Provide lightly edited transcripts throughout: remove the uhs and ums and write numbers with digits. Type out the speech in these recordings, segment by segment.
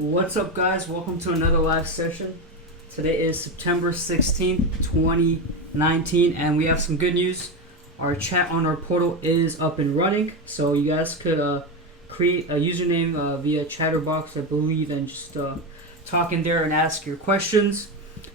What's up, guys? Welcome to another live session. Today is September 16th, 2019, and we have some good news. Our chat on our portal is up and running, so you guys could create a username via Chatterbox, I believe, and just talk in there and ask your questions.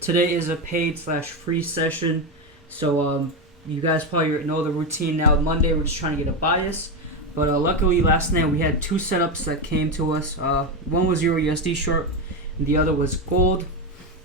Today is a paid/free session, so you guys probably know the routine now. Monday, we're just trying to get a bias. But luckily, last night we had two setups that came to us. One was Euro USD short, and the other was gold.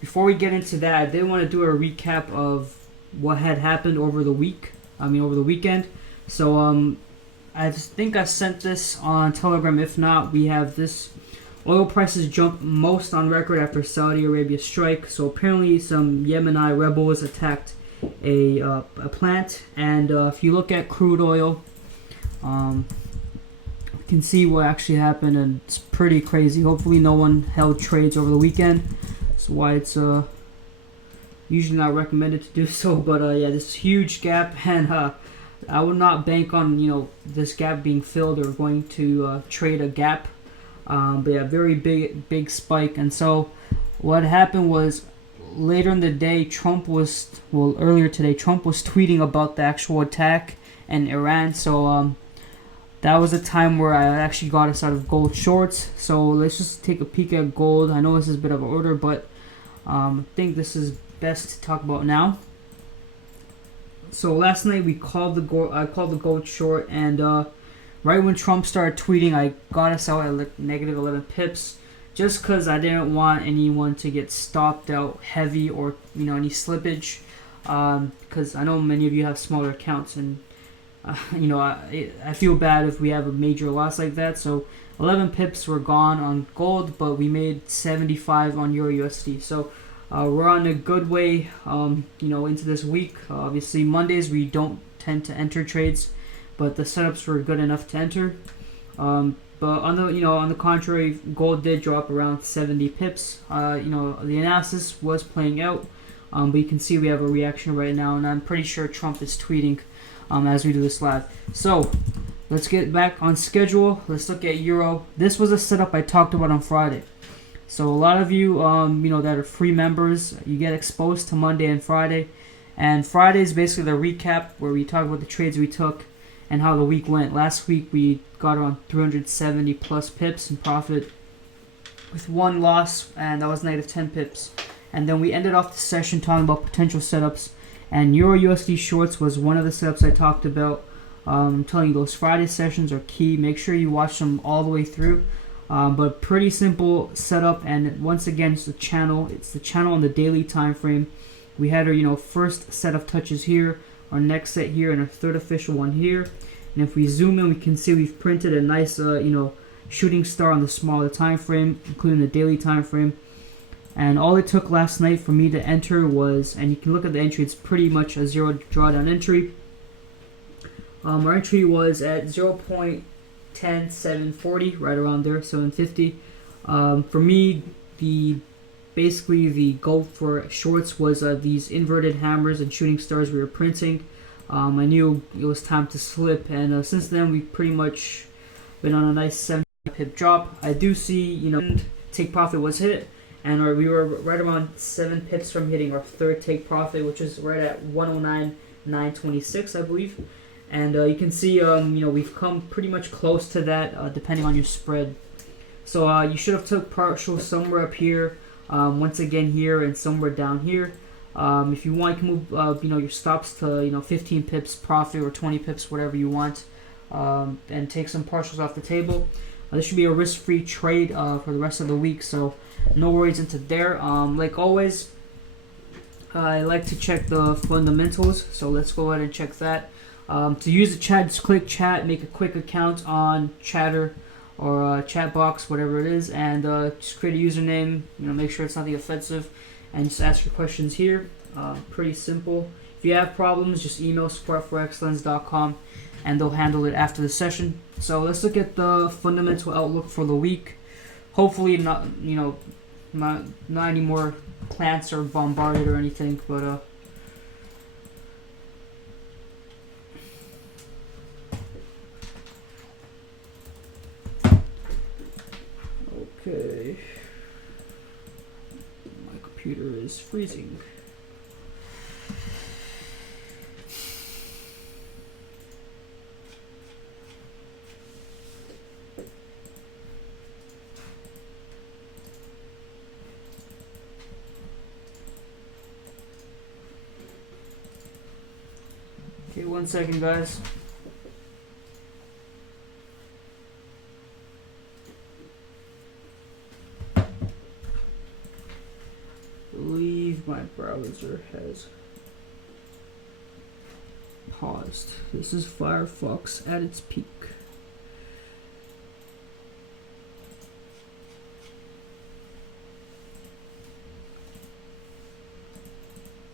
Before we get into that, I did want to do a recap of what had happened over the weekend. So I think I sent this on Telegram. If not, we have this. Oil prices jumped most on record after Saudi Arabia strike. So apparently, some Yemeni rebels attacked a plant, and if you look at crude oil. You can see what actually happened, and it's pretty crazy. Hopefully no one held trades over the weekend. That's why it's usually not recommended to do so. But yeah, this huge gap, and I would not bank on this gap being filled or going to trade a gap. But yeah, very big spike. And so what happened was later in the day, earlier today, Trump was tweeting about the actual attack in Iran. So that was a time where I actually got us out of gold shorts. So let's just take a peek at gold. I know this is a bit of an order, but I think this is best to talk about now. So last night we called the gold. I called the gold short, and right when Trump started tweeting, I got us out at like negative 11 pips, just because I didn't want anyone to get stopped out heavy or any slippage, because I know many of you have smaller accounts, and I feel bad if we have a major loss like that. So 11 pips were gone on gold, but we made 75 on Euro USD. So we're on a good way, into this week. Obviously, Mondays we don't tend to enter trades, but the setups were good enough to enter. But on the contrary, gold did drop around 70 pips. The analysis was playing out, but you can see we have a reaction right now, and I'm pretty sure Trump is tweeting as we do this live. So let's get back on schedule. Let's look at Euro. This was a setup I talked about on Friday. So a lot of you, that are free members, you get exposed to Monday and Friday. And Friday is basically the recap where we talk about the trades we took and how the week went. Last week we got around 370 plus pips in profit with one loss, and that was negative 10 pips. And then we ended off the session talking about potential setups. And Euro USD shorts was one of the setups I talked about. I'm telling you, those Friday sessions are key. Make sure you watch them all the way through. But pretty simple setup. And once again, it's the channel. It's the channel on the daily time frame. We had our first set of touches here, our next set here, and our third official one here. And if we zoom in, we can see we've printed a nice shooting star on the smaller time frame, including the daily time frame. And all it took last night for me to enter was, and you can look at the entry, it's pretty much a zero drawdown entry. Our entry was at 0.10740, right around there, 750. For me, the goal for shorts was these inverted hammers and shooting stars we were printing. I knew it was time to slip, and since then we've pretty much been on a nice 70 pip drop. I do see, take profit was hit. And we were right around 7 pips from hitting our third take profit, which is right at 109.926, I believe. And you can see, we've come pretty much close to that, depending on your spread. So you should have took partial somewhere up here, once again here, and somewhere down here. If you want, you can move, your stops to 15 pips profit or 20 pips, whatever you want, and take some partials off the table. This should be a risk-free trade for the rest of the week. So. No worries into there. Like always, I like to check the fundamentals, so let's go ahead and check that. To use the chat, just click chat, make a quick account on Chatter or chat box, whatever it is, and just create a username. Make sure it's nothing offensive, and just ask your questions here. Pretty simple. If you have problems, just email support4excellence.com, and they'll handle it after the session. So let's look at the fundamental outlook for the week. Hopefully not any more plants are bombarded or anything, but Okay. My computer is freezing. Okay, 1 second, guys. I believe my browser has paused. This is Firefox at its peak.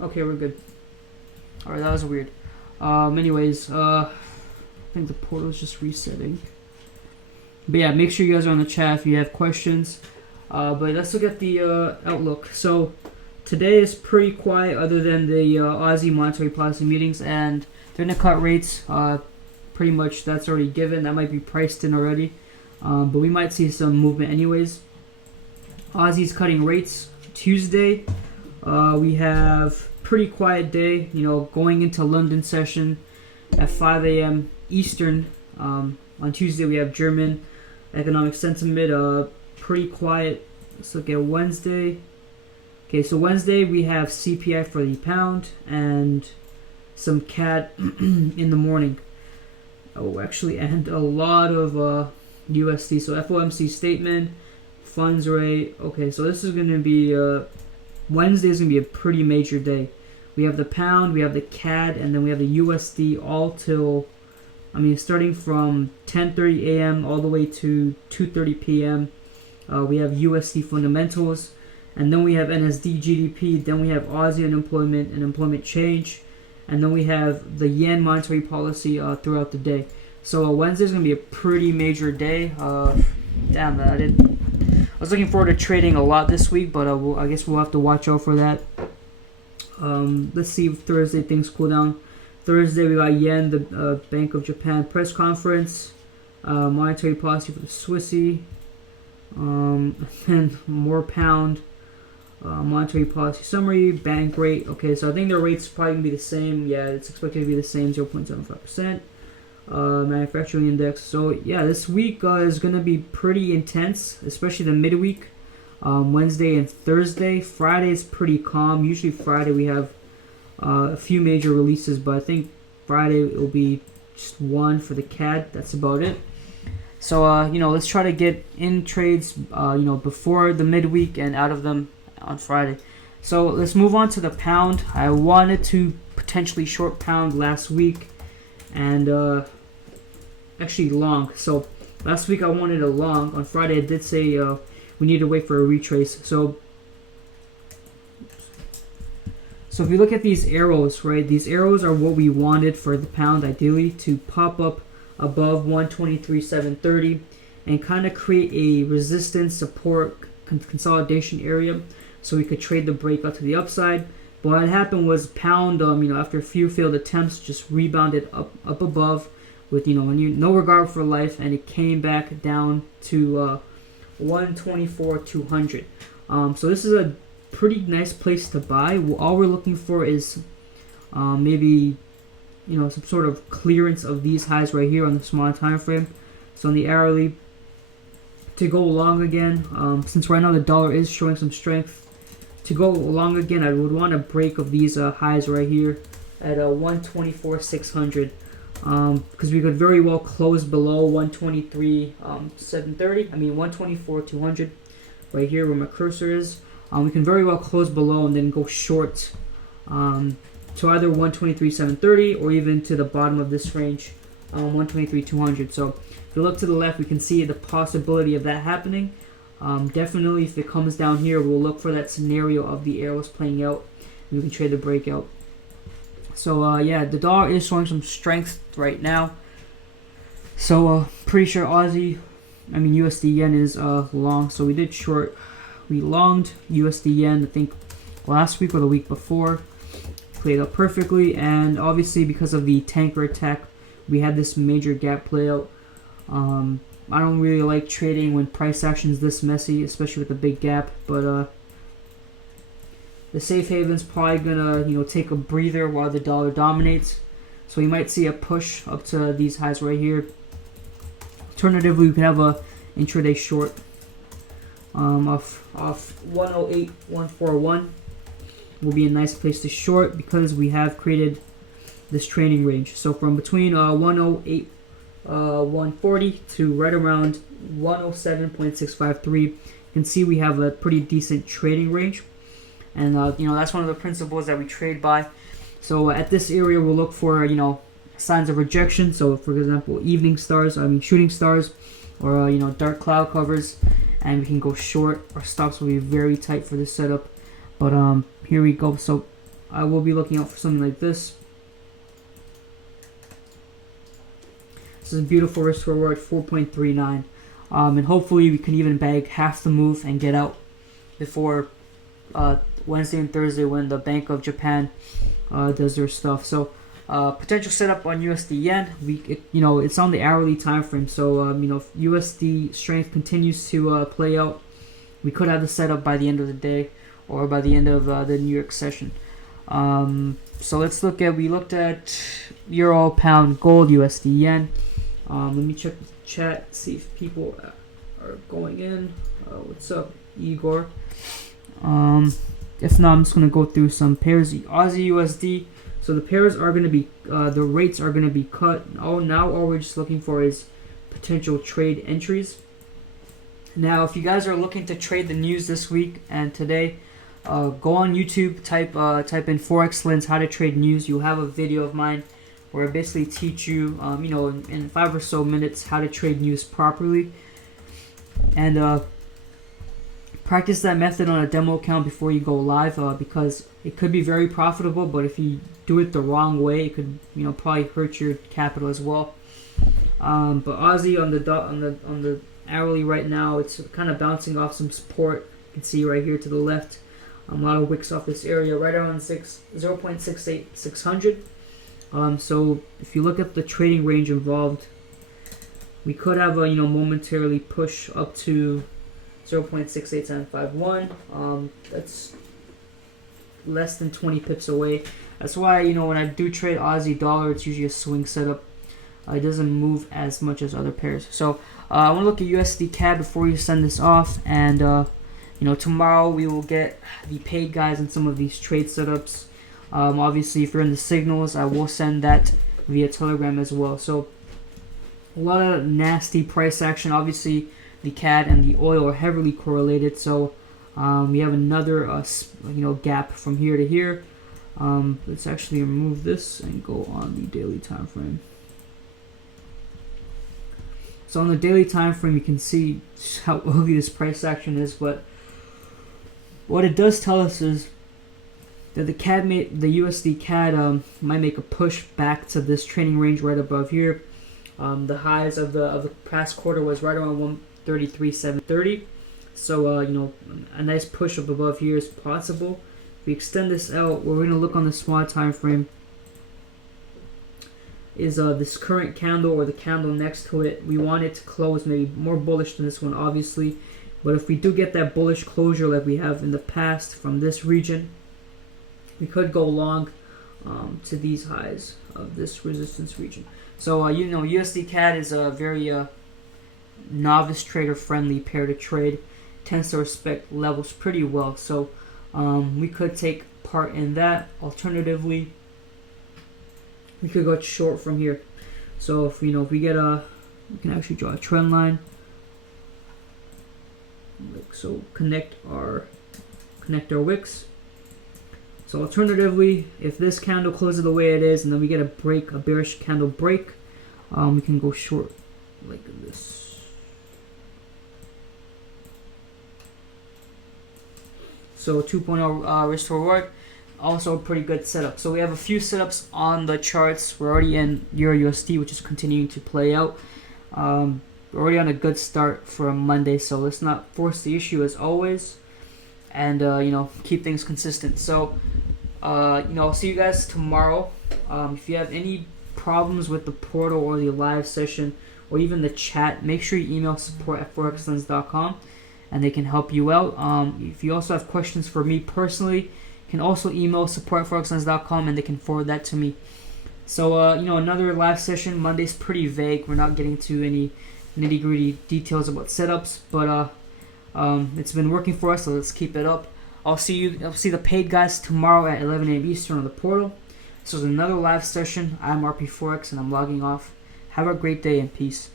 Okay, we're good. Alright, that was weird. Anyways, I think the portal is just resetting. But yeah, make sure you guys are on the chat if you have questions. But let's look at the outlook. So today is pretty quiet other than the Aussie monetary policy meetings, and they're going to cut rates. Pretty much that's already given. That might be priced in already. But we might see some movement anyways. Aussie's cutting rates. Tuesday, we have pretty quiet day, you know, going into London session at 5 a.m. Eastern. On Tuesday we have German economic sentiment, pretty quiet. Let's look at Wednesday. Okay, so Wednesday we have CPI for the pound and some CAD in the morning. Oh, actually, and a lot of USD. So FOMC statement, funds rate. Okay, so this is going to be Wednesday is going to be a pretty major day. We have the pound, we have the CAD, and then we have the USD all till, starting from 10:30 a.m. all the way to 2:30 p.m. We have USD fundamentals, and then we have NSD GDP, then we have Aussie unemployment and employment change, and then we have the yen monetary policy throughout the day. So Wednesday is going to be a pretty major day. Damn, I was looking forward to trading a lot this week, but I guess we'll have to watch out for that. Let's see if Thursday things cool down. Thursday we got yen, the Bank of Japan press conference, monetary policy for the Swissy, and more pound, monetary policy summary, bank rate. Okay, so I think the rate's probably gonna be the same. Yeah, it's expected to be the same, 0.75%. Manufacturing index. So yeah, this week is gonna be pretty intense, especially the midweek. Wednesday and Thursday. Friday is pretty calm. Usually Friday we have a few major releases, but I think Friday it will be just one for the CAD. That's about it. So let's try to get in trades before the midweek and out of them on Friday. So let's move on to the pound. I wanted to potentially short pound last week and actually long. So last week I wanted a long. On Friday I did say we need to wait for a retrace. So if you look at these arrows, right? These arrows are what we wanted for the pound, ideally, to pop up above 123.730 and kind of create a resistance, support, consolidation area so we could trade the breakout to the upside. But what happened was pound, after a few failed attempts, just rebounded up above with, no regard for life, and it came back down to 124.200. So this is a pretty nice place to buy. All we're looking for is maybe some sort of clearance of these highs right here on the small time frame. So on the hourly, to go long again, since right now the dollar is showing some strength, to go long again, I would want a break of these highs right here at 124.600. Because we could very well close below 123.730. 124.200 right here where my cursor is. We can very well close below and then go short to either 123.730 or even to the bottom of this range, 123.200. So if you look to the left, we can see the possibility of that happening. Definitely, if it comes down here, we'll look for that scenario of the arrows playing out, and we can trade the breakout. So the dollar is showing some strength right now. So pretty sure USD yen is long. So we did short. We longed USD yen, I think last week or the week before. Played out perfectly, and obviously because of the tanker attack, we had this major gap play out. I don't really like trading when price action is this messy, especially with the big gap. But the safe haven's probably gonna take a breather while the dollar dominates. So you might see a push up to these highs right here. Alternatively, we could have a intraday short off 108.141 will be a nice place to short because we have created this training range. So from between 108.140 to right around 107.653, you can see we have a pretty decent trading range. And that's one of the principles that we trade by. So at this area, we'll look for signs of rejection. So for example, shooting stars, or dark cloud covers, and we can go short. Our stops will be very tight for this setup. But here we go. So I will be looking out for something like this. This is a beautiful risk reward, 4.39, and hopefully we can even bag half the move and get out before Wednesday and Thursday when the Bank of Japan does their stuff. So potential setup on USD yen. It's on the hourly time frame. So if USD strength continues to play out, we could have the setup by the end of the day or by the end of the New York session. So let's look at. We looked at euro, pound, gold, USD yen. Let me check the chat, see if people are going in. What's up, Igor? If not, I'm just gonna go through some pairs. Aussie USD. So the pairs are gonna be, the rates are gonna be cut. Now all we're just looking for is potential trade entries. Now, if you guys are looking to trade the news this week and today, go on YouTube, type in Forex Lens how to trade news. You'll have a video of mine where I basically teach you, in 5 or so minutes how to trade news properly. And practice that method on a demo account before you go live, because it could be very profitable, but if you do it the wrong way, it could probably hurt your capital as well. But Aussie on the hourly right now, it's kind of bouncing off some support. You can see right here to the left, a lot of wicks off this area, right around 0.68600. So if you look at the trading range involved, we could have a momentarily push up to 0.68751. That's less than 20 pips away. That's why when I do trade Aussie dollar, it's usually a swing setup. It doesn't move as much as other pairs. So I want to look at USD CAD before you send this off, and tomorrow we will get the paid guys in some of these trade setups. Obviously, if you're in the signals, I will send that via Telegram as well. So a lot of nasty price action. Obviously, the CAD and the oil are heavily correlated. So we have another gap from here to here. Let's actually remove this and go on the daily time frame. So on the daily time frame, you can see how ugly this price action is. But what it does tell us is that the USD CAD might make a push back to this trading range right above here. The highs of the past quarter was right around 133.730. So a nice push up above here is possible. If we extend this out, we're going to look on the small time frame. Is this current candle or the candle next to it. We want it to close maybe more bullish than this one, obviously. But if we do get that bullish closure like we have in the past from this region, we could go long to these highs of this resistance region. So USD CAD is a very novice trader friendly pair to trade. Tends to respect levels pretty well. So we could take part in that. Alternatively, we could go short from here. So if we get we can actually draw a trend line. So connect our wicks. So alternatively, if this candle closes the way it is, and then we get a bearish candle break, we can go short like this. So 2.0 risk to reward. Also a pretty good setup. So we have a few setups on the charts. We're already in Euro USD, which is continuing to play out. We're already on a good start for a Monday, so let's not force the issue as always, and keep things consistent. So I'll see you guys tomorrow. If you have any problems with the portal or the live session, or even the chat, make sure you email support@forexlens.com and they can help you out. If you also have questions for me personally, you can also email support@forexlens.com and they can forward that to me. So, another live session. Monday's pretty vague. We're not getting to any nitty-gritty details about setups, but it's been working for us, so let's keep it up. I'll see the paid guys tomorrow at 11 a.m. Eastern on the portal. This was another live session. I'm RP Forex, and I'm logging off. Have a great day and peace.